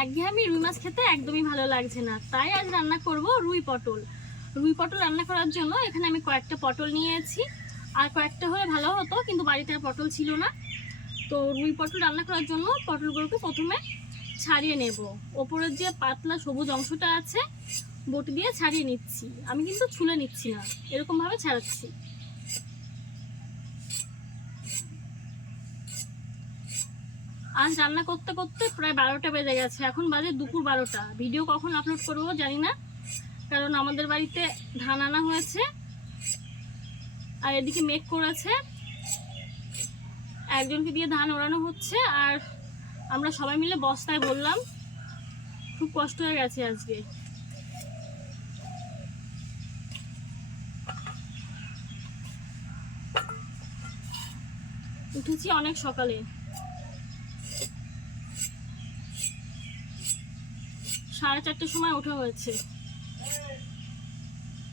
একঘেয়েমি রুই মাছ খেতে একদমই ভালো লাগছে না। তাই আজ রান্না করব রুই পটল। রুই পটল রান্না করার জন্য এখানে আমি কয়েকটা পটল নিয়েছি। আর কয়েকটা হলে ভালো হতো, কিন্তু বাড়িতে আর পটল ছিল না। তো রুই পটল রান্না করার জন্য পটলগুলোকে প্রথমে ছাড়িয়ে নেব। ওপরের যে পাতলা সবুজ অংশটা আছে, বটি দিয়ে ছাড়িয়ে নিচ্ছি। আমি কিন্তু ছুলে নিচ্ছি না, এরকমভাবে ছাড়াচ্ছি। আজ রান্না করতে করতে প্রায় বারোটা বেজে গেছে। এখন বাজে দুপুর বারোটা। ভিডিও কখন আপলোড করব জানি না, কারণ আমাদের বাড়িতে ধান আনা হয়েছে। আর এদিকে মেঘ করেছে। একজনকে দিয়ে ধান ওড়ানো হচ্ছে, আর আমরা সবাই মিলে বস্তায় বললাম, খুব কষ্ট হয়ে গেছে আজকে। উঠেছি অনেক সকালে। সাড়ে চারটের সময় ওঠা হয়েছে।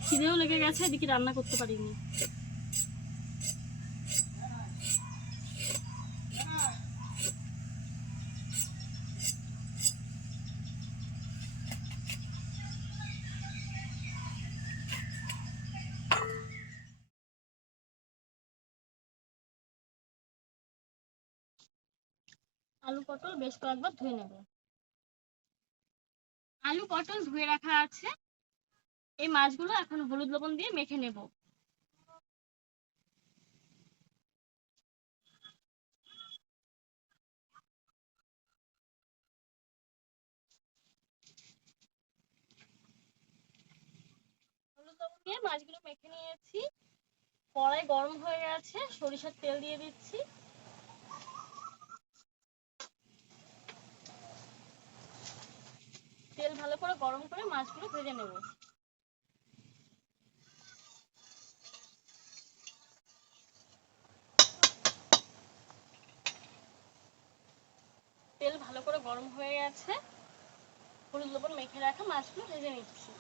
খিদেও লেগে গেছে, এদিকে রান্না করতে পারিনি। আলু পটল বেশ কয়েকবার ধুয়ে নেব। আলু পটল ধুয়ে রাখা আছে। এই মাছগুলো এখন হলুদ লবণ দিয়ে মেখে নেব। হলুদ দিয়ে মাছগুলো মেখে নিয়েছি। কড়াই গরম হয়ে গেছে, সরিষার তেল দিয়ে দিচ্ছি। তেল ভালো করে গরম করে মাছগুলো ভেজে নেব। তেল ভালো করে গরম হয়ে গেছে। হলুদ লবণ মেখে রাখা মাছগুলো ভেজে নিচ্ছি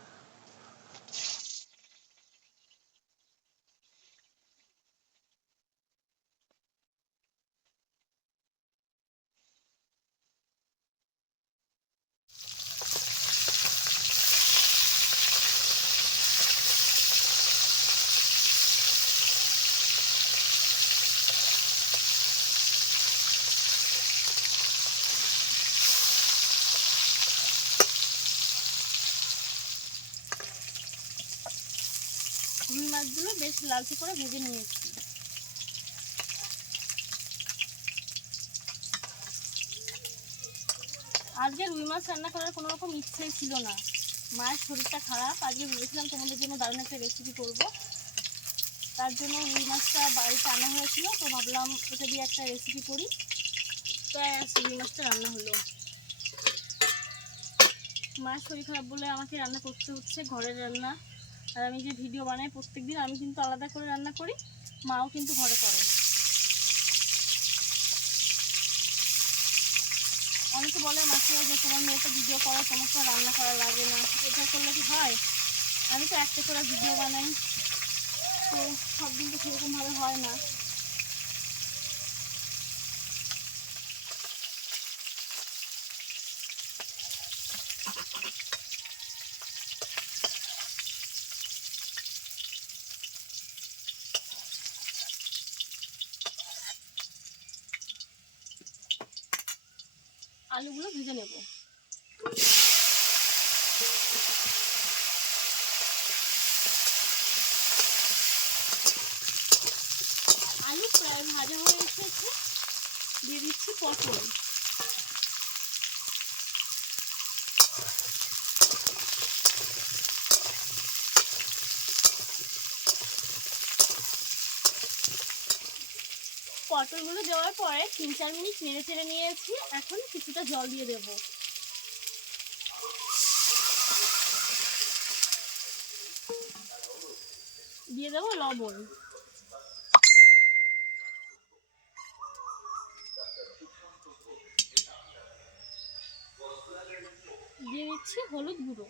রুই মাছগুলো বেশ লালচে করে ভেজে নিয়েছি। আজকে রুই মাছ রান্না করার কোনো রকম ইচ্ছেই ছিল না। মায়ের শরীরটা খারাপ, আজকে ভেবেছিলাম তোমাদের জন্য দারুণ একটা রেসিপি করব। তার জন্য রুই মাছটা বাড়িতে আনা হয়েছিল, তো ভাবলাম এটা দিয়ে একটা রেসিপি করি। আজকে রুই মাছটা রান্না হলো। মায়ের শরীর খারাপ বলে আমাকে রান্না করতে হচ্ছে, ঘরের রান্না। আর আমি যে ভিডিও বানাই প্রত্যেকদিন আমি কিন্তু আলাদা করে রান্না করি, মাও কিন্তু ঘরে করে। অনেকে বলে মাকে যে তোমার মেয়ে তো ভিডিও করা সমস্ত রান্না করা লাগে না। এটা করলে কি হয়? আমি তো একটা করে ভিডিও বানাই, তো সব দিন তো সেরকমভাবে হয় না। আলুগুলো ভেজে নেব। আলু প্রায় ভাজা হয়ে এসেছে। দিয়ে দিচ্ছি পটল। পটলগুলো দেওয়ার পরে তিন চার মিনিট নেড়ে চেড়ে নিয়েছি। এখন কিছুটা জল দিয়ে দেব। দিয়ে দেবো লবণ। দিয়ে দিচ্ছি হলুদ গুঁড়ো।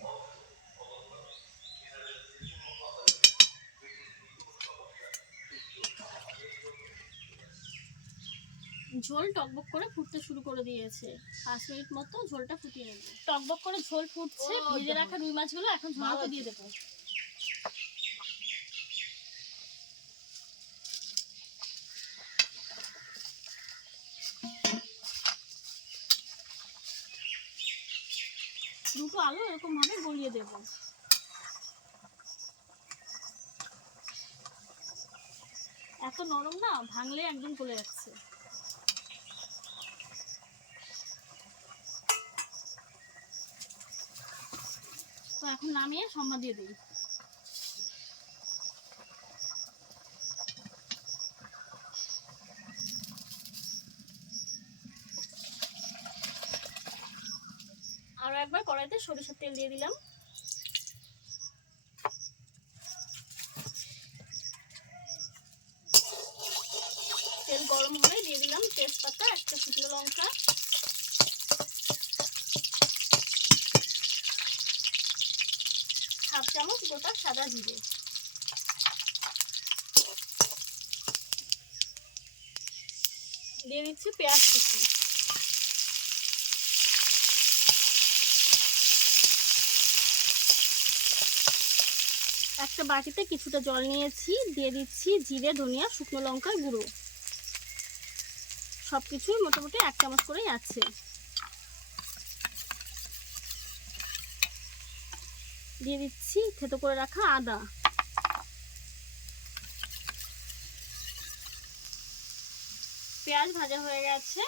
ঝোল টকবক করে ফুটতে শুরু করে দিয়েছে। পাঁচ মিনিট মতো ঝোলটা ফুটিয়ে নেব। টকবক করে ঝোল ফুটছে ভেজে। রাখা রুই মাছগুলো এখন ভালো দিয়ে দেবো। দুটো আলু এরকম ভাবে গলিয়ে দেবো। এত নরম না ভাঙলে একদম গলে যাচ্ছে তো এখন নামিয়ে সম্মা দিয়ে দিই। আরও একবার কড়াইতে সরিষার তেল দিয়ে দিলাম। তেল গরম হলে দিয়ে দিলাম তেজপাতা, একটা শুকনো লঙ্কা হাফ চামচ গোটা সাদা জিরে। দিয়ে দিচ্ছি পেঁয়াজ কুচি। একটা বাটিতে কিছুটা জল নিয়েছি, দিয়ে দিচ্ছি জিরে, ধনিয়া, শুকনো লঙ্কার গুঁড়ো। সব কিছুই মোটামুটি এক চামচ করেই আছে। দিয়ে দিচ্ছি, থেতো করে রাখা আদা। পেঁয়াজ ভাজা হয়ে গেছে,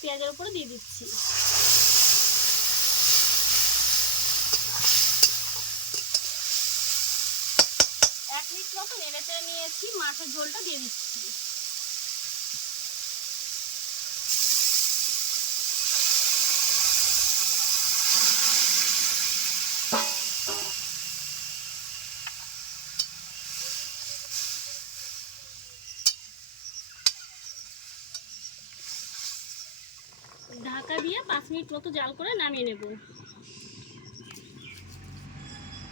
পেঁয়াজের উপরে দিয়ে দিচ্ছি। এক মিনিট মতো নেড়ে চেড়ে নিয়েছি, মাছের ঝোলটা দিয়ে দিচ্ছি। ঢাকা দিয়ে পাঁচ মিনিট মতো জাল করে নামিয়ে নেব।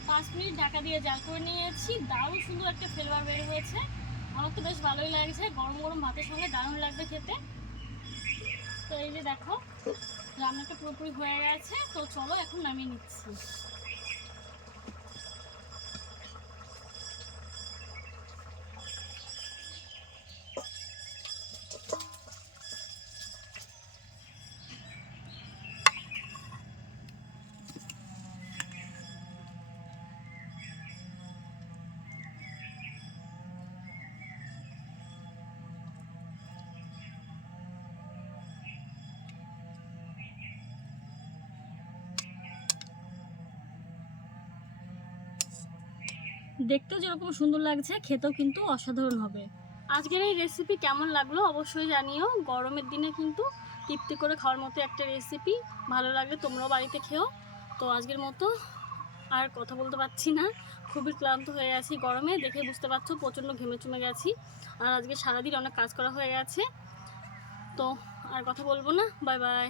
পাঁচ মিনিট ঢাকা দিয়ে জাল করে নিয়েছি। দারুণ সুন্দর একটা ফ্লেভার বের হয়েছে। আমার তো বেশ ভালোই লাগছে। গরম গরম ভাতের সঙ্গে দারুণ লাগবে খেতে। তো এই যে দেখো, রান্নাটা পুরোপুরি হয়ে গেছে। তো চলো এখন নামিয়ে নিচ্ছি। দেখতেও যেরকম সুন্দর লাগছে, খেতেও কিন্তু অসাধারণ হবে। আজকের এই রেসিপি কেমন লাগল অবশ্যই জানিও। গরমের দিনে কিন্তু তৃপ্তি করে খাওয়ার মতো একটা রেসিপি ভালো লাগলে তোমরাও বাড়িতে খেও। তো আজকের মতো আর কথা বলতে পারছি না। খুবই ক্লান্ত হয়ে গেছি গরমে, দেখে বুঝতে পারছ প্রচণ্ড ঘেমে চুমে গেছি। আর আজকে সারাদিন অনেক কাজ করা হয়ে গেছে। তো আর কথা বলব না, বাই বাই।